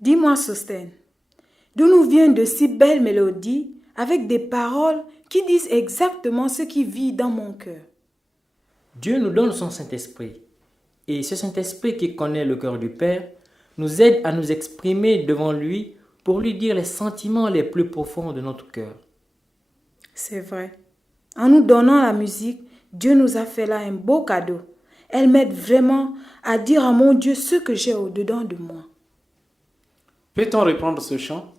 Dis-moi, Sosten, d'où nous viennent de si belles mélodies avec des paroles qui disent exactement ce qui vit dans mon cœur? Dieu nous donne son Saint-Esprit. Et ce Saint-Esprit qui connaît le cœur du Père nous aide à nous exprimer devant lui pour lui dire les sentiments les plus profonds de notre cœur. C'est vrai. En nous donnant la musique, Dieu nous a fait là un beau cadeau. Elle m'aide vraiment à dire à mon Dieu ce que j'ai au-dedans de moi. Peut-on reprendre ce chant?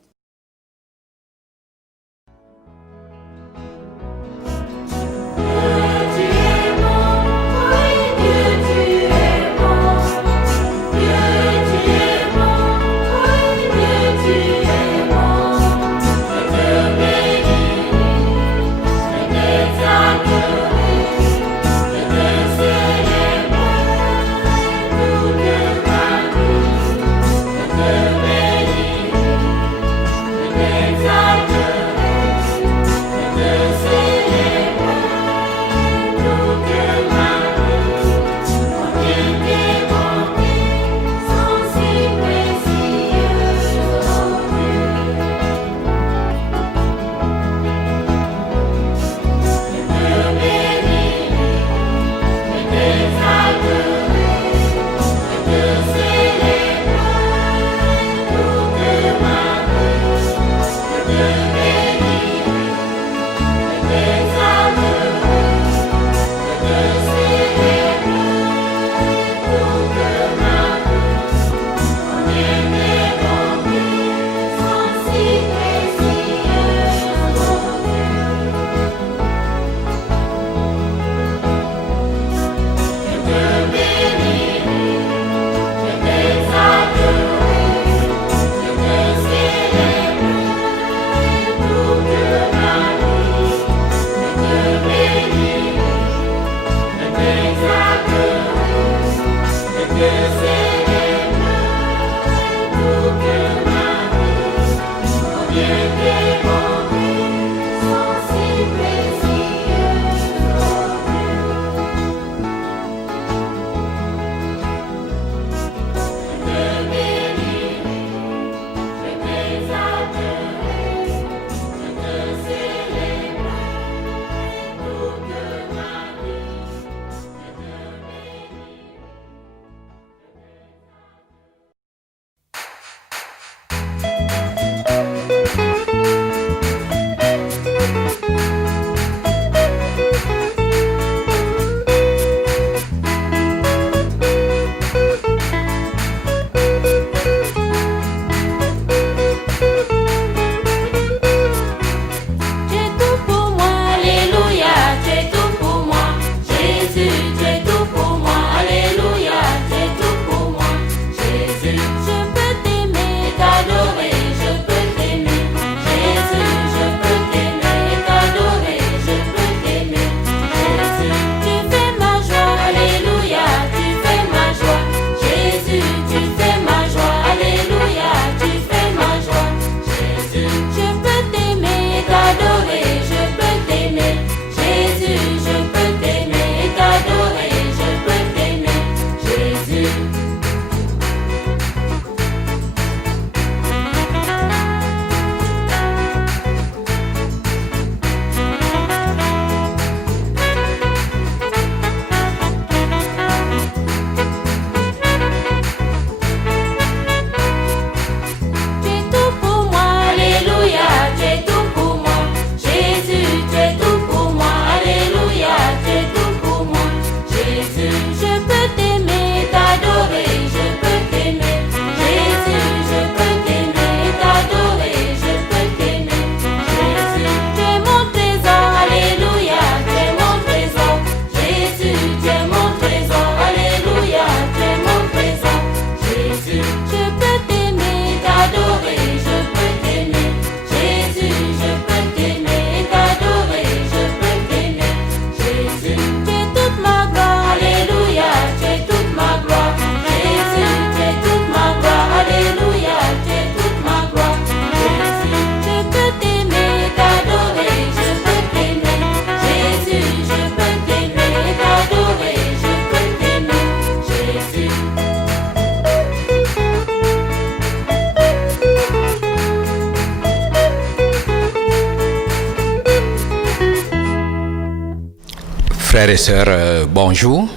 Frères et sœurs, bonjour.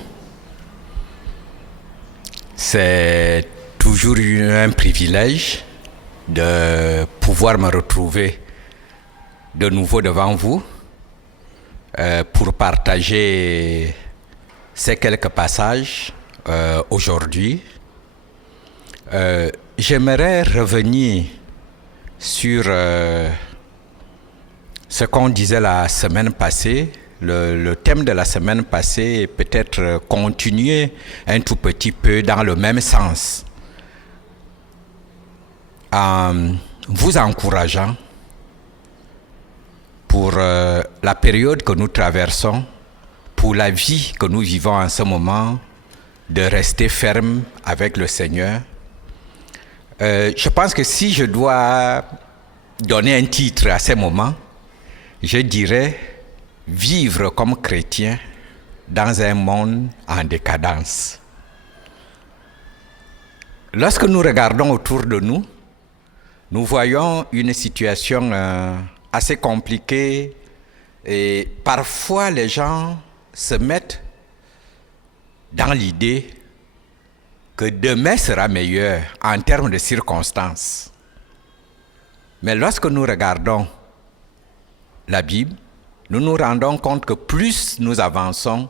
C'est toujours un privilège de pouvoir me retrouver de nouveau devant vous pour partager ces quelques passages aujourd'hui. J'aimerais revenir sur ce qu'on disait la semaine passée. Le thème de la semaine passée est peut-être continuer un tout petit peu dans le même sens, en vous encourageant pour la période que nous traversons, pour la vie que nous vivons en ce moment, de rester ferme avec le Seigneur. Je pense que si je dois donner un titre à ces moments, je dirais « Vivre comme chrétien dans un monde en décadence ». Lorsque nous regardons autour de nous, nous voyons une situation assez compliquée et parfois les gens se mettent dans l'idée que demain sera meilleur en termes de circonstances. Mais lorsque nous regardons la Bible, nous nous rendons compte que plus nous avançons,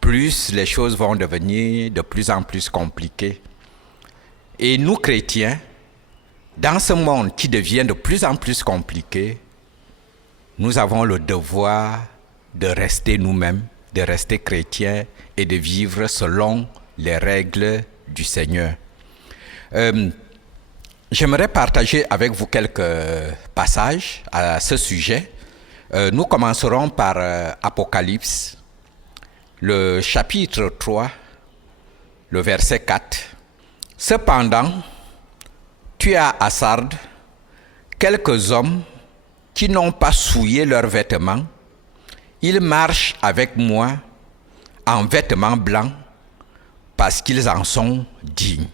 plus les choses vont devenir de plus en plus compliquées. Et nous, chrétiens, dans ce monde qui devient de plus en plus compliqué, nous avons le devoir de rester nous-mêmes, de rester chrétiens et de vivre selon les règles du Seigneur. J'aimerais partager avec vous quelques passages à ce sujet. Nous commencerons par Apocalypse, le chapitre 3, le verset 4. « Cependant, tu as à Sardes quelques hommes qui n'ont pas souillé leurs vêtements. Ils marchent avec moi en vêtements blancs parce qu'ils en sont dignes. »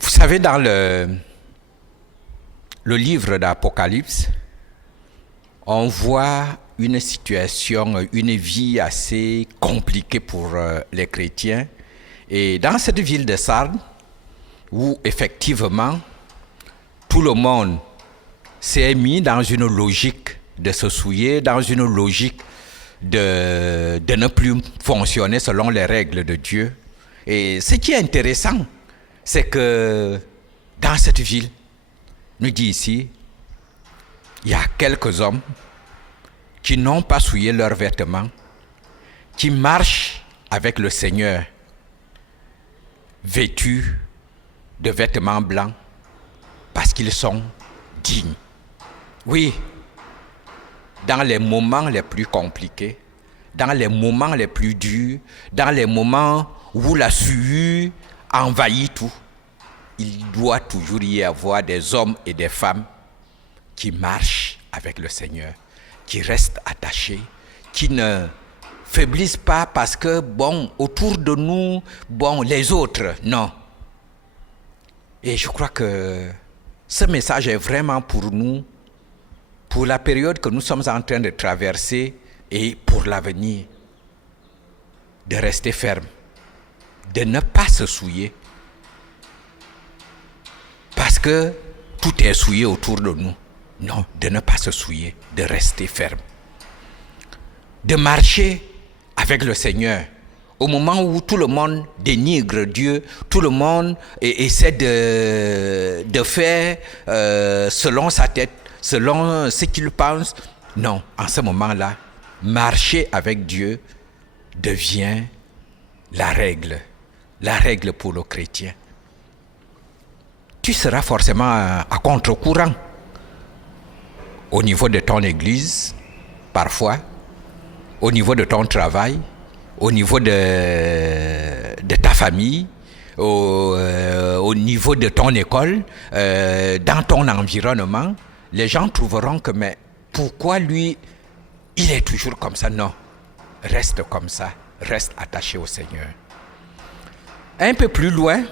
Vous savez, dans le livre d'Apocalypse, on voit une situation, une vie assez compliquée pour les chrétiens. Et dans cette ville de Sardes, où effectivement, tout le monde s'est mis dans une logique de se souiller, dans une logique de ne plus fonctionner selon les règles de Dieu. Et ce qui est intéressant, c'est que dans cette ville, nous dit ici, il y a quelques hommes qui n'ont pas souillé leurs vêtements, qui marchent avec le Seigneur, vêtus de vêtements blancs, parce qu'ils sont dignes. Oui, dans les moments les plus compliqués, dans les moments les plus durs, dans les moments où la sueur envahit tout, il doit toujours y avoir des hommes et des femmes qui marchent avec le Seigneur, qui restent attachés, qui ne faiblissent pas parce que, autour de nous, les autres, non. Et je crois que ce message est vraiment pour nous, pour la période que nous sommes en train de traverser et pour l'avenir. De rester ferme, de ne pas se souiller, parce que tout est souillé autour de nous. Non, de ne pas se souiller, de rester ferme. De marcher avec le Seigneur. Au moment où tout le monde dénigre Dieu, tout le monde essaie de faire selon sa tête, selon ce qu'il pense. Non, en ce moment-là, marcher avec Dieu devient la règle pour le chrétien. Tu seras forcément à contre-courant. Au niveau de ton église, parfois, au niveau de ton travail, au niveau de ta famille, au niveau de ton école, dans ton environnement, les gens trouveront que, mais pourquoi lui, il est toujours comme ça? Non, reste comme ça, reste attaché au Seigneur. Un peu plus loin,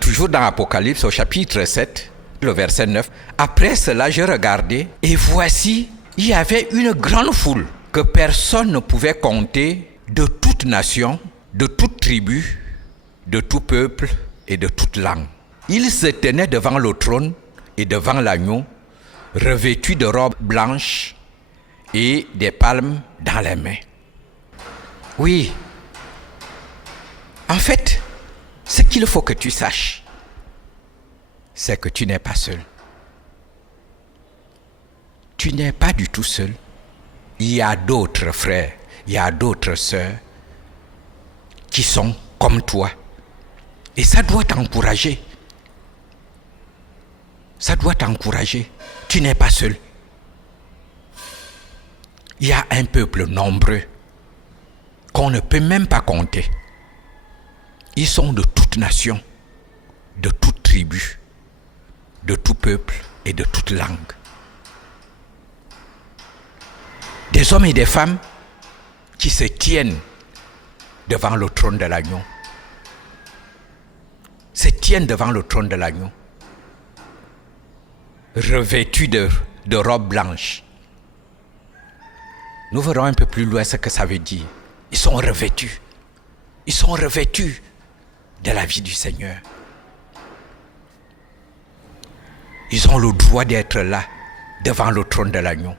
toujours dans Apocalypse, au chapitre 7, le verset 9, « Après cela, je regardais, et voici il y avait une grande foule que personne ne pouvait compter, de toute nation, de toute tribu, de tout peuple et de toute langue. Ils se tenaient devant le trône et devant l'agneau, revêtus de robes blanches et des palmes dans les mains. Oui, en fait, ce qu'il faut que tu saches, c'est que tu n'es pas seul. Tu n'es pas du tout seul. Il y a d'autres frères, il y a d'autres sœurs qui sont comme toi. Et ça doit t'encourager. Ça doit t'encourager. Tu n'es pas seul. Il y a un peuple nombreux qu'on ne peut même pas compter. Ils sont de toute nation, de toute tribu, de tout peuple et de toute langue. Des hommes et des femmes qui se tiennent devant le trône de l'agneau. Se tiennent devant le trône de l'agneau, revêtus de robes blanches. Nous verrons un peu plus loin ce que ça veut dire. Ils sont revêtus. Ils sont revêtus de la vie du Seigneur. Ils ont le droit d'être là, devant le trône de l'agneau.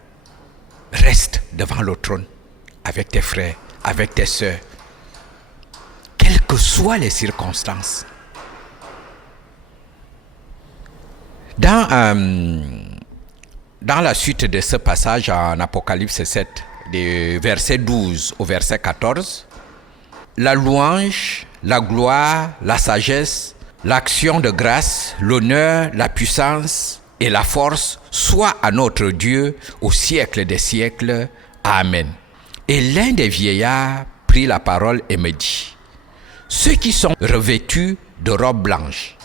Reste devant le trône, avec tes frères, avec tes sœurs, quelles que soient les circonstances. Dans la suite de ce passage en Apocalypse 7, du verset 12 au verset 14, la louange, la gloire, la sagesse, l'action de grâce, l'honneur, la puissance et la force soient à notre Dieu au siècle des siècles. Amen. Et l'un des vieillards prit la parole et me dit, ceux qui sont revêtus de robes blanches,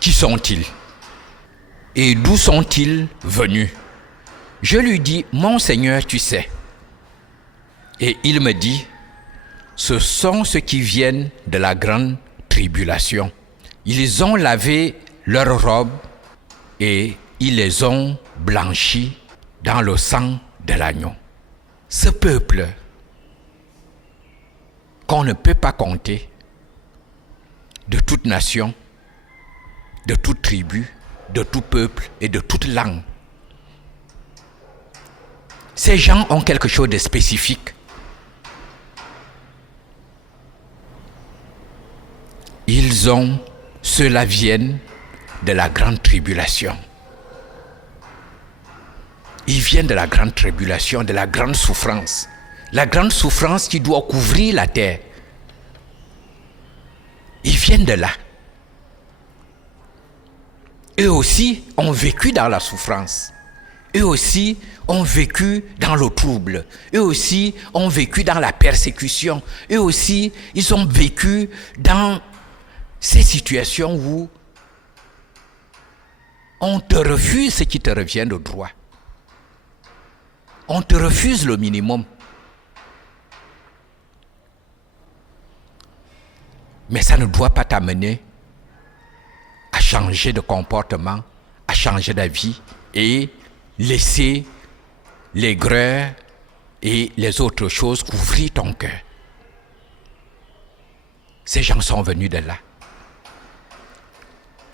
qui sont-ils? Et d'où sont-ils venus? Je lui dis, mon Seigneur, tu sais. Et il me dit, ce sont ceux qui viennent de la grande tribulation. Ils ont lavé leurs robes et ils les ont blanchis dans le sang de l'agneau. Ce peuple qu'on ne peut pas compter, de toute nation, de toute tribu, de tout peuple et de toute langue. Ces gens ont quelque chose de spécifique. Ceux-là viennent de la grande tribulation. Ils viennent de la grande tribulation, de la grande souffrance. La grande souffrance qui doit couvrir la terre. Ils viennent de là. Eux aussi ont vécu dans la souffrance. Eux aussi ont vécu dans le trouble. Eux aussi ont vécu dans la persécution. Eux aussi, ils ont vécu dans ces situations où on te refuse ce qui te revient de droit. On te refuse le minimum. Mais ça ne doit pas t'amener à changer de comportement, à changer d'avis et laisser l'aigreur et les autres choses couvrir ton cœur. Ces gens sont venus de là.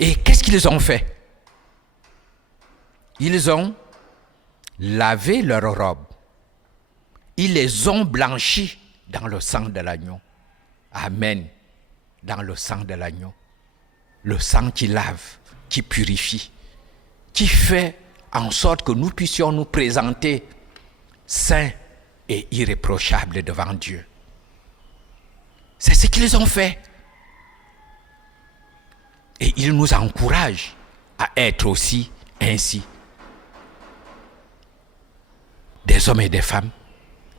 Et qu'est-ce qu'ils ont fait? Ils ont lavé leurs robes. Ils les ont blanchis dans le sang de l'agneau. Amen. Dans le sang de l'agneau. Le sang qui lave, qui purifie, qui fait en sorte que nous puissions nous présenter saints et irréprochables devant Dieu. C'est ce qu'ils ont fait. Et ils nous encouragent à être aussi ainsi. Des hommes et des femmes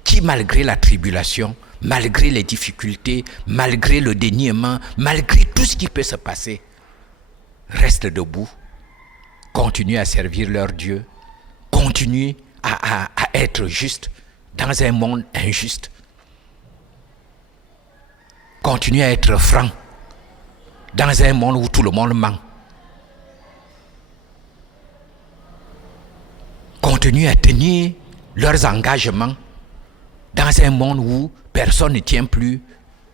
qui, malgré la tribulation, malgré les difficultés, malgré le déniement, malgré tout ce qui peut se passer, restent debout, continuent à servir leur Dieu, continuent à être justes dans un monde injuste, continuent à être francs dans un monde où tout le monde ment, continuent à tenir leurs engagements dans un monde où personne ne tient plus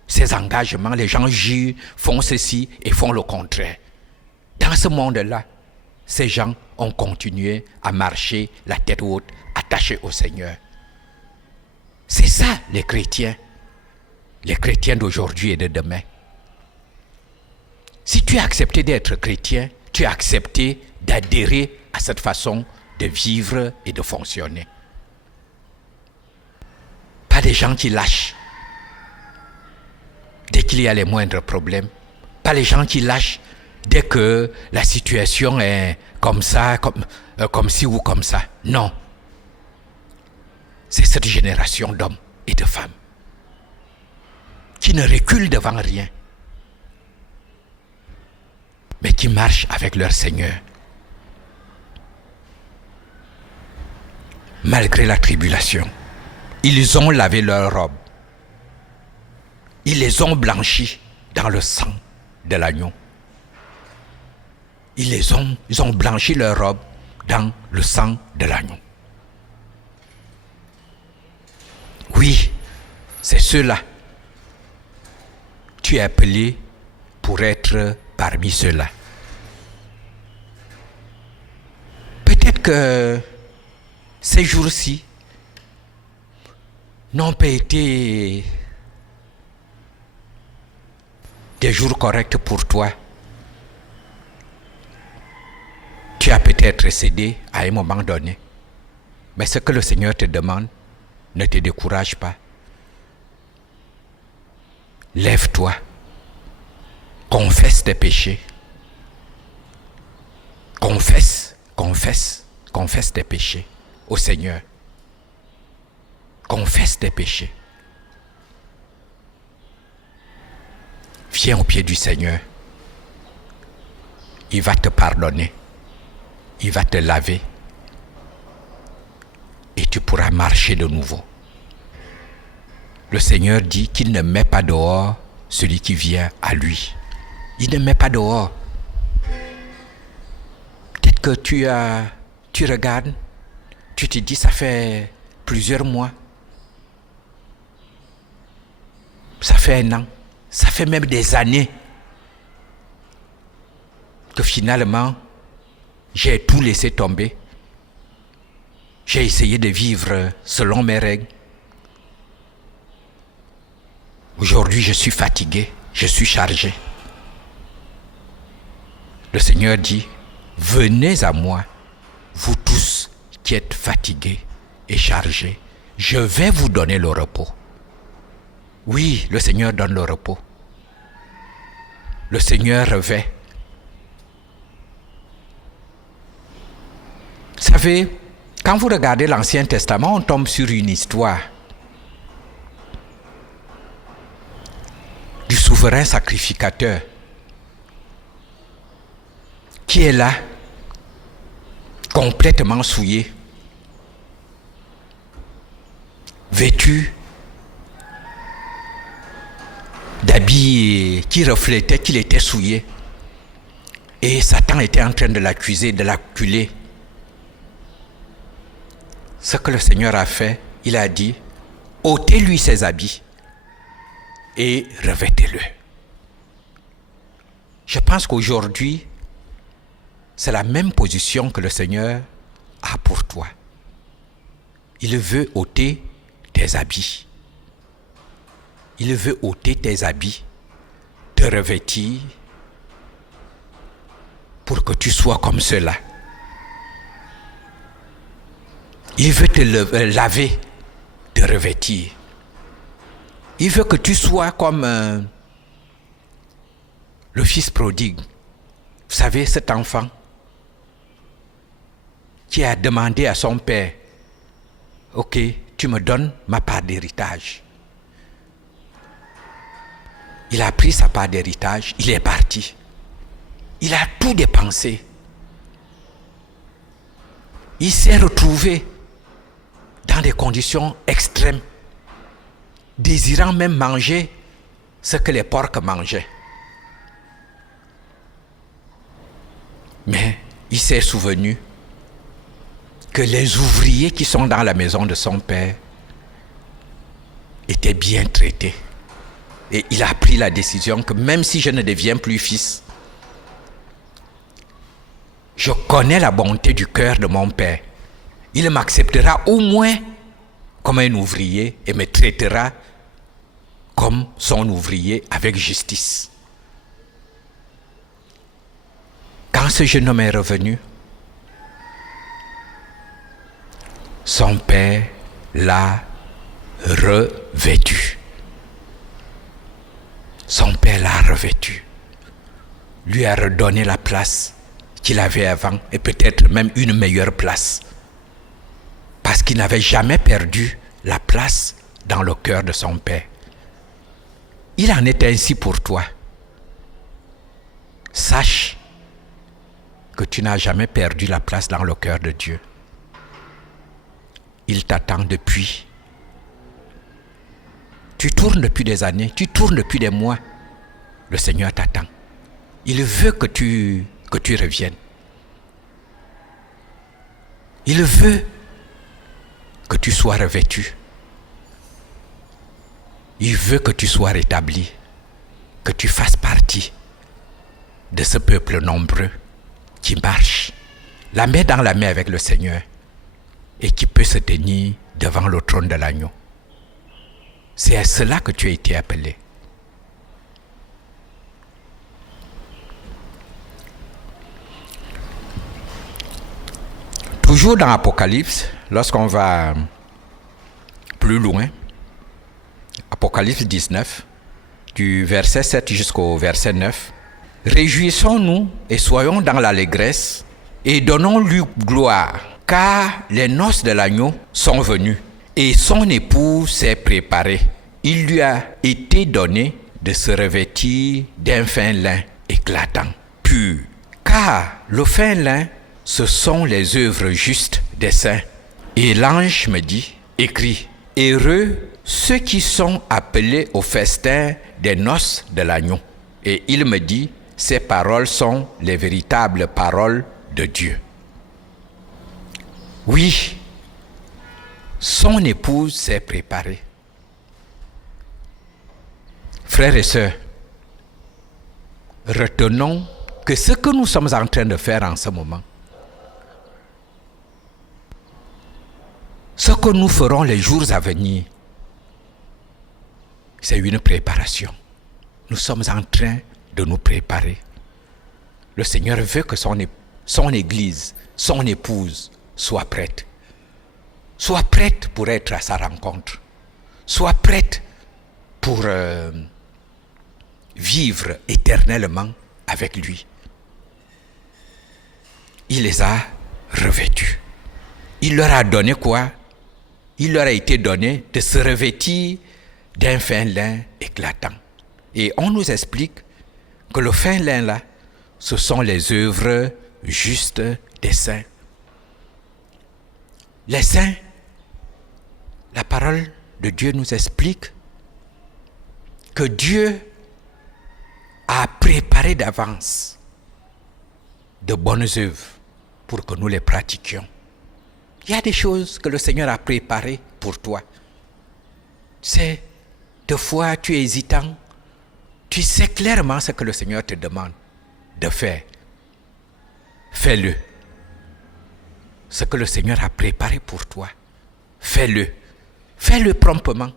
ses engagements. Les gens jurent, font ceci et font le contraire. Dans ce monde-là, ces gens ont continué à marcher la tête haute, attachés au Seigneur. C'est ça les chrétiens d'aujourd'hui et de demain. Si tu as accepté d'être chrétien, tu as accepté d'adhérer à cette façon de vivre et de fonctionner. Pas des gens qui lâchent dès qu'il y a les moindres problèmes. Pas les gens qui lâchent dès que la situation est comme ça, comme ci ou comme ça. Non. C'est cette génération d'hommes et de femmes qui ne reculent devant rien, mais qui marchent avec leur Seigneur. Malgré la tribulation, ils ont lavé leurs robes. Ils les ont blanchis dans le sang de l'agneau. Ils ont blanchi leurs robes dans le sang de l'agneau. Oui, c'est ceux-là. Tu es appelé pour être parmi ceux-là. Peut-être que ces jours-ci n'ont pas été des jours corrects pour toi. Tu as peut-être cédé à un moment donné. Mais ce que le Seigneur te demande, ne te décourage pas. Lève-toi. Confesse tes péchés. Confesse tes péchés au Seigneur. Confesse tes péchés. Viens au pied du Seigneur. Il va te pardonner. Il va te laver. Et tu pourras marcher de nouveau. Le Seigneur dit qu'il ne met pas dehors celui qui vient à lui. Il ne met pas dehors. Peut-être que tu regardes, tu te dis, ça fait plusieurs mois, ça fait un an, ça fait même des années que finalement, j'ai tout laissé tomber. J'ai essayé de vivre selon mes règles. Aujourd'hui, je suis fatigué, je suis chargé. Le Seigneur dit, venez à moi, vous tous qui êtes fatigués et chargés. Je vais vous donner le repos. Oui, le Seigneur donne le repos. Le Seigneur revêt. Vous savez, quand vous regardez l'Ancien Testament, on tombe sur une histoire du souverain sacrificateur qui est là, complètement souillé, vêtu d'habits qui reflétaient qu'il était souillé. Et Satan était en train de l'accuser, de l'acculer. Ce que le Seigneur a fait, il a dit, ôtez-lui ses habits et revêtez-le. Je pense qu'aujourd'hui, c'est la même position que le Seigneur a pour toi. Il veut ôter tes habits. Il veut ôter tes habits, te revêtir pour que tu sois comme cela. Il veut te laver, te revêtir. Il veut que tu sois comme le fils prodigue. Vous savez, cet enfant qui a demandé à son père, « Ok, tu me donnes ma part d'héritage. » Il a pris sa part d'héritage, il est parti. Il a tout dépensé. Il s'est retrouvé dans des conditions extrêmes, désirant même manger ce que les porcs mangeaient. Mais il s'est souvenu que les ouvriers qui sont dans la maison de son père étaient bien traités. Et il a pris la décision que même si je ne deviens plus fils, je connais la bonté du cœur de mon père. Il m'acceptera au moins comme un ouvrier et me traitera comme son ouvrier avec justice. Quand ce jeune homme est revenu, son père l'a revêtu. Son père l'a revêtu, lui a redonné la place qu'il avait avant et peut-être même une meilleure place. Parce qu'il n'avait jamais perdu la place dans le cœur de son père. Il en est ainsi pour toi. Sache que tu n'as jamais perdu la place dans le cœur de Dieu. Il t'attend depuis. Tu tournes depuis des années, tu tournes depuis des mois. Le Seigneur t'attend. Il veut que tu reviennes. Il veut que tu sois revêtu. Il veut que tu sois rétabli, que tu fasses partie de ce peuple nombreux qui marche la main dans la main avec le Seigneur et qui peut se tenir devant le trône de l'agneau. C'est à cela que tu as été appelé. Toujours dans Apocalypse, lorsqu'on va plus loin, Apocalypse 19, du verset 7 jusqu'au verset 9, « Réjouissons-nous et soyons dans l'allégresse et donnons-lui gloire, car les noces de l'agneau sont venues et son époux s'est préparé. Il lui a été donné de se revêtir d'un fin lin éclatant, pur, car le fin lin, ce sont les œuvres justes des saints. Et l'ange me dit, écrit, heureux ceux qui sont appelés au festin des noces de l'agneau. Et il me dit, ces paroles sont les véritables paroles de Dieu. Oui, son épouse s'est préparée. Frères et sœurs, retenons que ce que nous sommes en train de faire en ce moment, ce que nous ferons les jours à venir, c'est une préparation. Nous sommes en train de nous préparer. Le Seigneur veut que son Église, son épouse, soit prête. Soit prête pour être à sa rencontre. Soit prête pour vivre éternellement avec lui. Il les a revêtus. Il leur a donné quoi? Il leur a été donné de se revêtir d'un fin lin éclatant. Et on nous explique que le fin lin là, ce sont les œuvres justes des saints. Les saints, la parole de Dieu nous explique que Dieu a préparé d'avance de bonnes œuvres pour que nous les pratiquions. Il y a des choses que le Seigneur a préparées pour toi. C'est des fois tu es hésitant, tu sais clairement ce que le Seigneur te demande de faire. Fais-le. Ce que le Seigneur a préparé pour toi, fais-le. Fais-le promptement.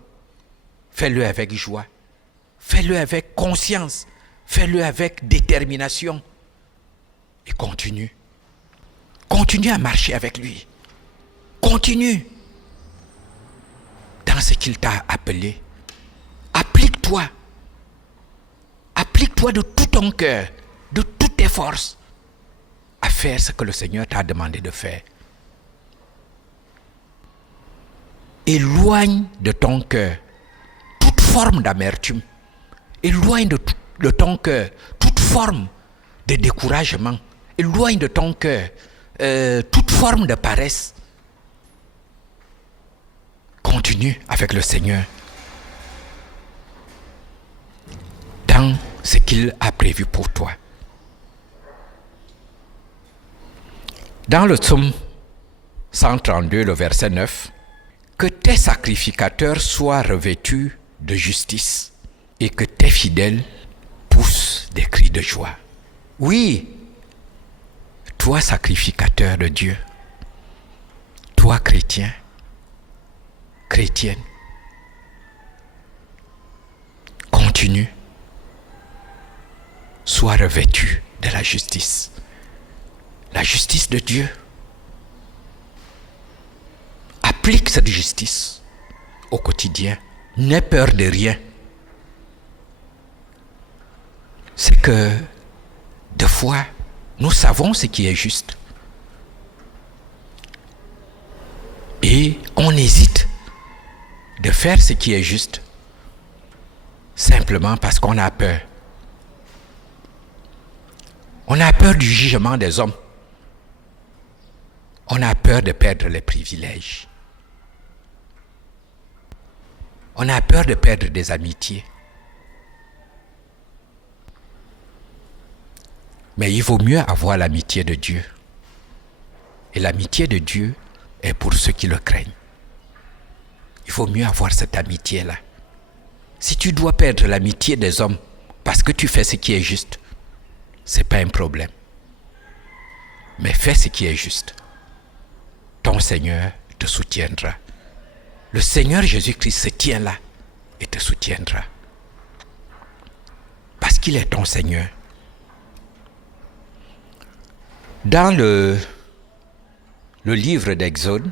Fais-le avec joie. Fais-le avec conscience. Fais-le avec détermination. Et continue. Continue à marcher avec lui. Continue dans ce qu'il t'a appelé. Applique-toi. Applique-toi de tout ton cœur, de toutes tes forces, à faire ce que le Seigneur t'a demandé de faire. Éloigne de ton cœur toute forme d'amertume. Éloigne de ton cœur toute forme de découragement. Éloigne de ton cœur toute forme de paresse. Continue avec le Seigneur dans ce qu'il a prévu pour toi. Dans le psaume 132, le verset 9, que tes sacrificateurs soient revêtus de justice et que tes fidèles poussent des cris de joie. Oui, toi sacrificateur de Dieu, toi chrétien, chrétienne, continue, sois revêtu de la justice de Dieu. Applique cette justice au quotidien. N'aie peur de rien. C'est que, des fois, nous savons ce qui est juste. Et on hésite de faire ce qui est juste, simplement parce qu'on a peur. On a peur du jugement des hommes. On a peur de perdre les privilèges. On a peur de perdre des amitiés. Mais il vaut mieux avoir l'amitié de Dieu. Et l'amitié de Dieu est pour ceux qui le craignent. Il vaut mieux avoir cette amitié-là. Si tu dois perdre l'amitié des hommes parce que tu fais ce qui est juste, ce n'est pas un problème. Mais fais ce qui est juste. Ton Seigneur te soutiendra. Le Seigneur Jésus-Christ se tient là et te soutiendra. Parce qu'il est ton Seigneur. Dans le livre d'Exode,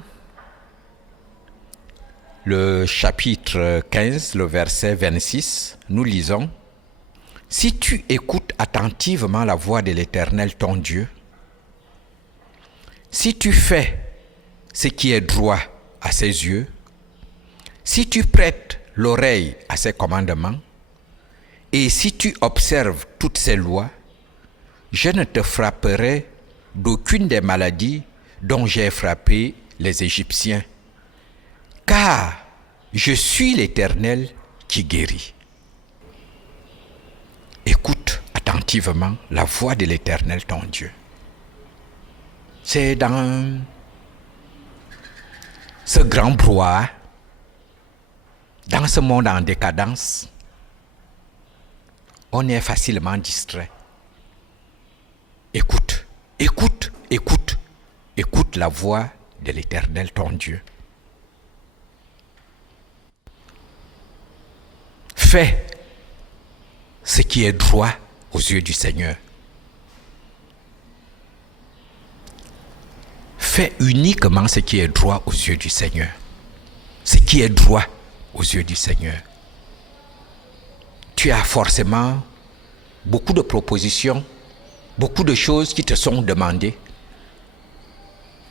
le chapitre 15, le verset 26, nous lisons: « Si tu écoutes attentivement la voix de l'Éternel ton Dieu, si tu fais ce qui est droit à ses yeux, si tu prêtes l'oreille à ses commandements, et si tu observes toutes ses lois, je ne te frapperai d'aucune des maladies dont j'ai frappé les Égyptiens, car je suis l'Éternel qui guérit. » Écoute attentivement la voix de l'Éternel ton Dieu. C'est dans ce grand brouhaha, dans ce monde en décadence, on est facilement distrait. Écoute, écoute, écoute, écoute la voix de l'Éternel ton Dieu. Fais ce qui est droit aux yeux du Seigneur. Fais uniquement ce qui est droit aux yeux du Seigneur. Ce qui est droit aux yeux du Seigneur. Tu as forcément beaucoup de propositions, beaucoup de choses qui te sont demandées.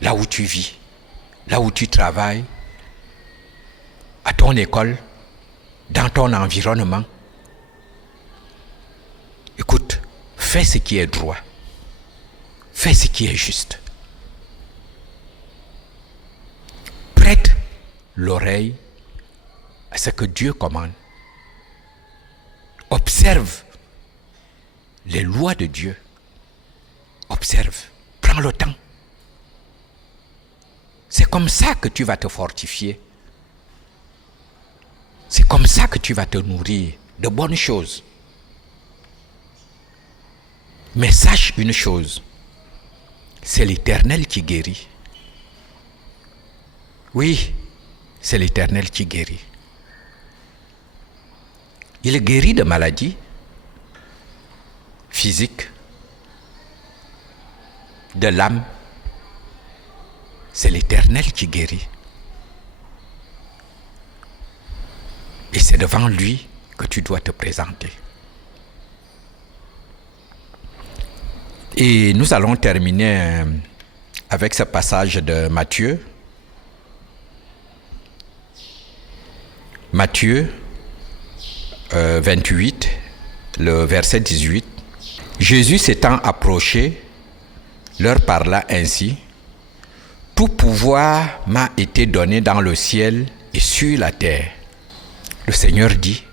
Là où tu vis, là où tu travailles, à ton école, dans ton environnement. Écoute, fais ce qui est droit. Fais ce qui est juste. Prête l'oreille à ce que Dieu commande. Observe les lois de Dieu. Observe. Prends le temps. C'est comme ça que tu vas te fortifier. C'est comme ça que tu vas te nourrir de bonnes choses. Mais sache une chose, c'est l'Éternel qui guérit. Oui, c'est l'Éternel qui guérit. Il guérit de maladies physiques, de l'âme. C'est l'Éternel qui guérit. Et c'est devant lui que tu dois te présenter. Et nous allons terminer avec ce passage de Matthieu. Matthieu 28, le verset 18. Jésus s'étant approché, leur parla ainsi: « Tout pouvoir m'a été donné dans le ciel et sur la terre. » Le Seigneur dit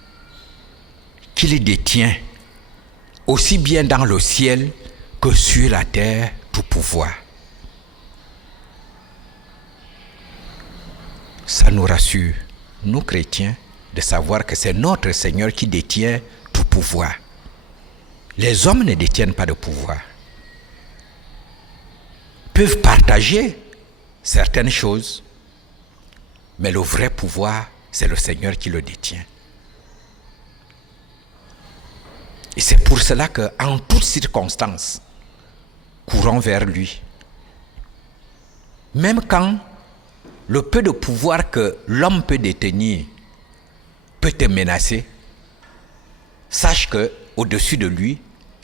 qu'il détient aussi bien dans le ciel que sur la terre tout pouvoir. ça nous rassure, nous chrétiens, de savoir que c'est notre Seigneur qui détient tout pouvoir. Les hommes ne détiennent pas de pouvoir. Peuvent partager certaines choses, mais le vrai pouvoir, c'est le Seigneur qui le détient. Et c'est pour cela qu'en toutes circonstances, courons vers lui. Même quand le peu de pouvoir que l'homme peut détenir peut te menacer, sache qu'au-dessus de lui,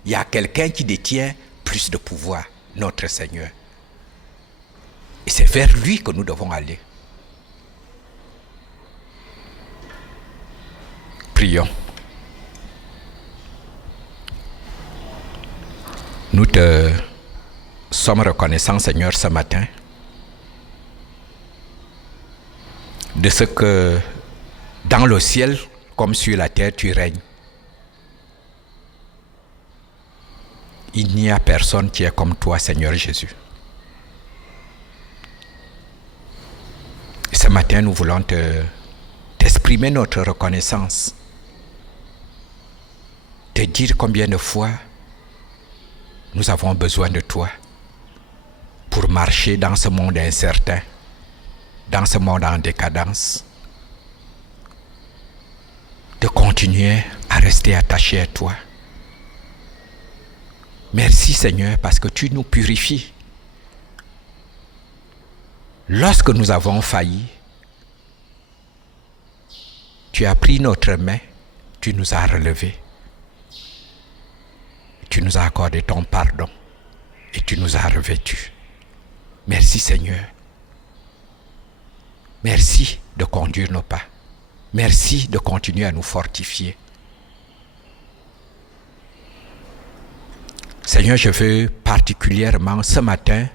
il y a quelqu'un qui détient plus de pouvoir, notre Seigneur. Et c'est vers lui que nous devons aller. Prions. Nous te sommes reconnaissants, Seigneur, ce matin, de ce que dans le ciel, comme sur la terre, tu règnes. Il n'y a personne qui est comme toi, Seigneur Jésus. Et ce matin, nous voulons t'exprimer notre reconnaissance, te dire combien de fois nous avons besoin de toi pour marcher dans ce monde incertain, dans ce monde en décadence, de continuer à rester attaché à toi. Merci Seigneur parce que tu nous purifies. Lorsque nous avons failli, tu as pris notre main, tu nous as relevés. Tu nous as accordé ton pardon et tu nous as revêtus. Merci Seigneur. Merci de conduire nos pas. Merci de continuer à nous fortifier. Seigneur, je veux particulièrement ce matin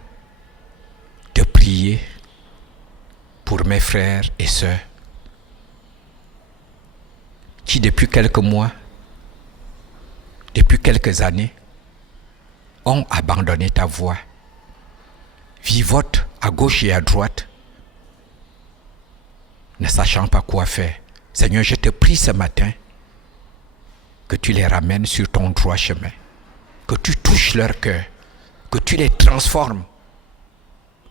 te prier pour mes frères et sœurs qui depuis quelques mois, depuis quelques années, ont abandonné ta voie, vivotent à gauche et à droite, ne sachant pas quoi faire. Seigneur, je te prie ce matin que tu les ramènes sur ton droit chemin, que tu touches leur cœur, que tu les transformes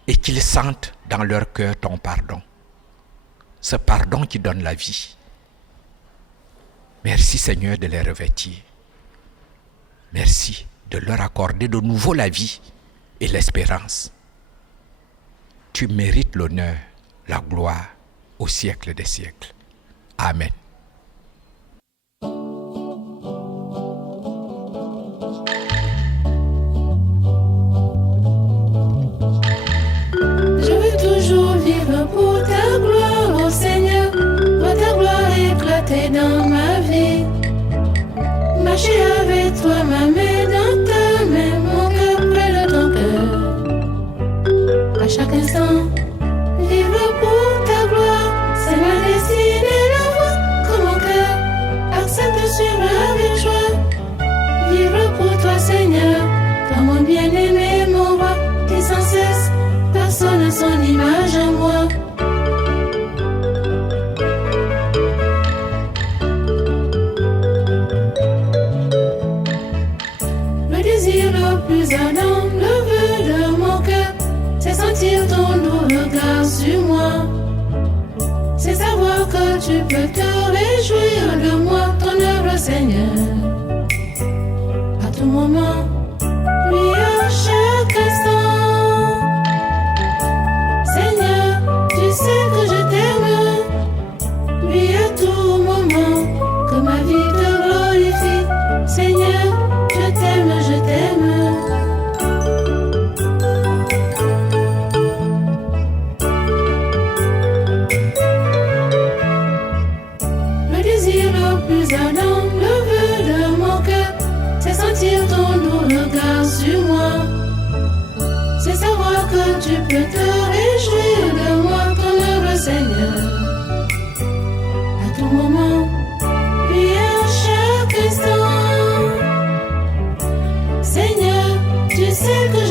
et qu'ils sentent dans leur cœur ton pardon. Ce pardon qui donne la vie. Merci Seigneur de les revêtir. Merci de leur accorder de nouveau la vie et l'espérance. Tu mérites l'honneur, la gloire au siècle des siècles. Amen. Je veux toujours vivre pour ta gloire, ô Seigneur. Vois ta gloire éclater dans ma vie. Marcher avec toi, ma main dans ta main, mon cœur près de ton cœur. À chaque instant, vivre pour ta gloire, c'est ma destinée, la voie que mon cœur accepte de suivre avec joie. Vivre pour toi, Seigneur, toi mon bien-aimé, mon roi, qui sans cesse personne son image en moi. Le désir le plus ardent, le vœu de mon cœur, c'est sentir ton doux regard sur moi. C'est savoir que tu peux te réjouir de moi, ton œuvre, Seigneur. À tout moment, oui, à chaque instant. Seigneur, tu sais que je t'aime. Oui, à tout moment, que ma vie te glorifie. Seigneur, je t'aime, je t'aime. Le désir le plus ardent, le vœu de mon cœur, c'est sentir ton doux regard sur moi. C'est savoir que tu peux te réjouir de moi, ton œuvre, Seigneur. À tout moment, puis à chaque instant. Seigneur, tu sais que